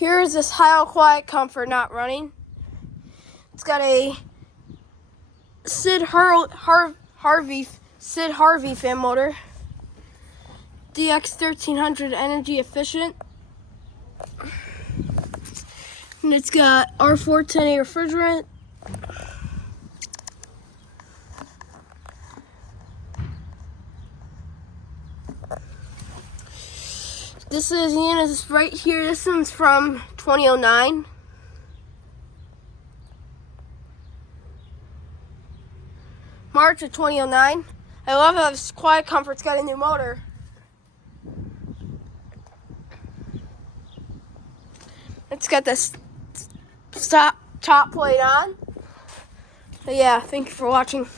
Here's this Heil Quiet Comfort not running. It's got a Sid Harvey fan motor. DX1300 energy efficient. And it's got R410A refrigerant. This is right here. This one's from 2009. March of 2009. I love how this Quiet Comfort's got a new motor. It's got this top plate on. But yeah, thank you for watching.